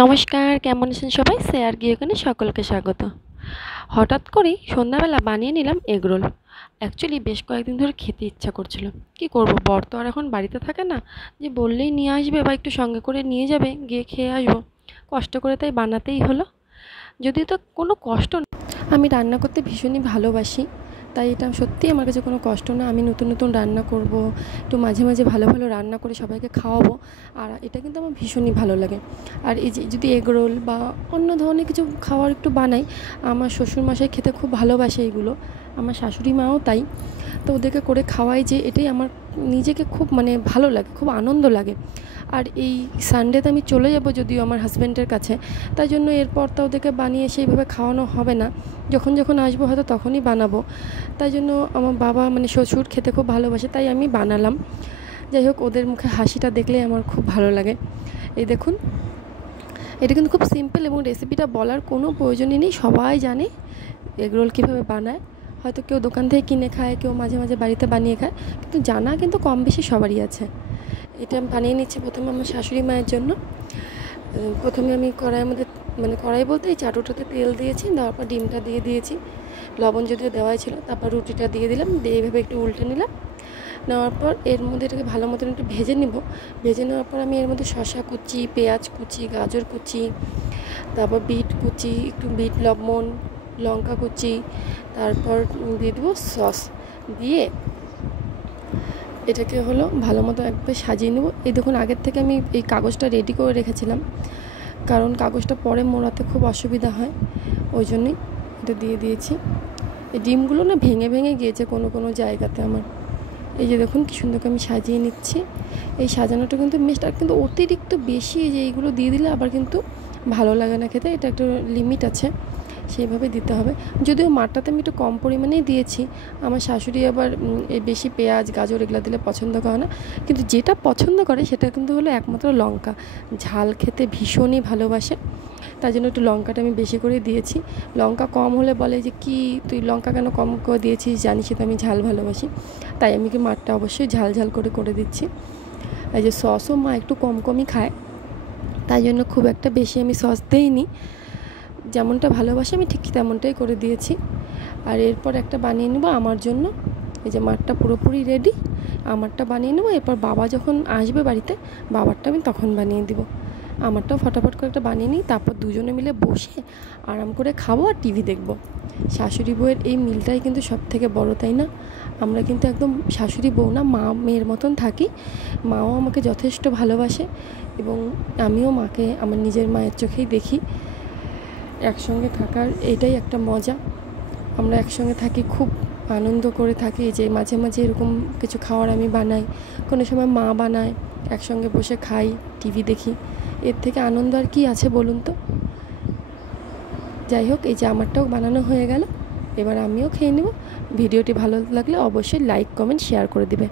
নমস্কার, কেমন আছেন সবাই? শেয়ার গৃহকোণে সকলকে স্বাগত। হঠাৎ করেই সন্ধ্যাবেলা বানিয়ে নিলাম এগরোল। অ্যাকচুয়ালি বেশ কয়েকদিন ধরে খেতে ইচ্ছা করছিল। কি করব, বর তো আর এখন বাড়িতে থাকে না যে বললেই নিয়ে আসবে বা একটু সঙ্গে করে নিয়ে যাবে, গিয়ে খেয়ে আসবো। কষ্ট করে তাই বানাতেই হলো। যদিও তো কোনো কষ্ট না, আমি রান্না করতে ভীষণই ভালোবাসি, তাই এটা সত্যিই আমার কাছে কোনো কষ্ট না। আমি নতুন নতুন রান্না করব, একটু মাঝে মাঝে ভালো ভালো রান্না করে সবাইকে খাওয়াবো, আর এটা কিন্তু আমার ভীষণই ভালো লাগে। আর এই যে যদি এগ রোল বা অন্য ধরনের কিছু খাবার একটু বানাই, আমার শ্বশুরমশাই খেতে খুব ভালোবাসে এইগুলো, আমার শাশুড়ি মাও তাই। তো ওদেরকে করে খাওয়াই যে এটাই আমার নিজেকে খুব ভালো লাগে, খুব আনন্দ লাগে। আর এই সানডেতে আমি চলে যাব যদিও আমার হাজব্যান্ডের কাছে, তাই জন্য এরপর তো ওদেরকে বানিয়ে সেইভাবে খাওয়ানো হবে না। যখন যখন আসবো হয়তো তখনই বানাবো। তাই জন্য আমার বাবা শ্বশুর খেতে খুব ভালোবাসে, তাই আমি বানালাম। যাই হোক, ওদের মুখে হাসিটা দেখলে আমার খুব ভালো লাগে। এই দেখুন, এটা কিন্তু খুব সিম্পল এবং রেসিপিটা বলার কোনো প্রয়োজনই নেই, সবাই জানে এগরোল কীভাবে বানায়। হয়তো কেউ দোকান থেকে কিনে খায়, কেউ মাঝে মাঝে বাড়িতে বানিয়ে খায়, কিন্তু জানা কিন্তু কম বেশি সবারই আছে। এটা আমি বানিয়ে নিচ্ছি প্রথমে আমার শাশুড়ি মায়ের জন্য। প্রথমে আমি কড়াইয়ের মধ্যে কড়াই বলতে এই চাটুটাতে তেল দিয়েছি, দেওয়ার পর ডিমটা দিয়ে দিয়েছি, লবণ যদিও দেওয়াই ছিল। তারপর রুটিটা দিয়ে দিলাম, দিয়ে এইভাবে একটু উল্টে নিলাম। নেওয়ার পর এর মধ্যে এটাকে ভালো মতন একটু ভেজে নেব। ভেজে নেওয়ার পর আমি এর মধ্যে শসা কুচি, পেঁয়াজ কুচি, গাজর কুচি, তারপর বিট কুচি, একটু বিট লবণ, লঙ্কা কুচি, তারপর দিয়ে দেবো সস, দিয়ে এটাকে ভালো মতো একবার সাজিয়ে নেব। এই দেখুন, আগের থেকে আমি এই কাগজটা রেডি করে রেখেছিলাম, কারণ কাগজটা পরে মোড়াতে খুব অসুবিধা হয়, ওই জন্যই এটা দিয়ে দিয়েছি। এই ডিমগুলো না ভেঙে ভেঙে গিয়েছে কোনো কোনো জায়গাতে আমার। এই যে দেখুন কি সুন্দর আমি সাজিয়ে নিচ্ছি। এই সাজানোটা কিন্তু মেশটা কিন্তু অতিরিক্ত বেশি, যে এইগুলো দিয়ে দিলে আবার কিন্তু ভালো লাগে না খেতে, এটা একটা লিমিট আছে, সেইভাবে দিতে হবে। যদিও মাঠটাতে আমি একটু কম পরিমাণেই দিয়েছি, আমার শাশুড়ি আবার এই বেশি পেঁয়াজ গাজর এগুলো দিলে পছন্দ করে না, কিন্তু যেটা পছন্দ করে সেটা কিন্তু হলো একমাত্র লঙ্কা। ঝাল খেতে ভীষণই ভালোবাসে, তাই জন্য একটু লঙ্কাটা আমি বেশি করে দিয়েছি। লঙ্কা কম হলে বলে যে কি তুই লঙ্কা কেন কম করে দিয়েছিস, জানিস তো আমি ঝাল ভালোবাসি, তাই আমি কি মাঠটা অবশ্যই ঝাল ঝাল করে করে দিচ্ছি। এই যে সসও মা একটু কম কমই খায়, তাই জন্য খুব একটা বেশি আমি সস দিইনি, যেমনটা ভালোবাসি আমি ঠিক তেমনটাই করে দিয়েছি। আর এরপর একটা বানিয়ে নেবো আমার জন্য। এই যে মাঠটা পুরোপুরি রেডি, আমারটা বানিয়ে নেবো। এরপর বাবা যখন আসবে বাড়িতে, বাবারটা আমি তখন বানিয়ে দিব। আমারটাও ফটাফট করে একটা বানিয়ে নিই, তারপর দুজনে মিলে বসে আরাম করে খাবো আর টিভি দেখবো। শাশুড়ি বউয়ের এই মিলটাই কিন্তু সব থেকে বড়, তাই না? আমরা কিন্তু একদম শাশুড়ি বউ না, মা মেয়ের মতন থাকি। মাও আমাকে যথেষ্ট ভালোবাসে এবং আমিও মাকে আমার নিজের মায়ের চোখেই দেখি। একসঙ্গে থাকার এটাই একটা মজা, আমরা একসঙ্গে থাকি, খুব আনন্দ করে থাকি। যে মাঝে মাঝে এরকম কিছু খাওয়ার আমি বানাই, কোনো সময় মা বানায়, একসঙ্গে বসে খাই, টিভি দেখি, এর থেকে আনন্দ আর কি আছে বলুন তো। যাই হোক, এই যে আমারটাও বানানো হয়ে গেল, এবার আমিও খেয়ে নেব। ভিডিওটি ভালো লাগলে অবশ্যই লাইক কমেন্ট শেয়ার করে দিবে।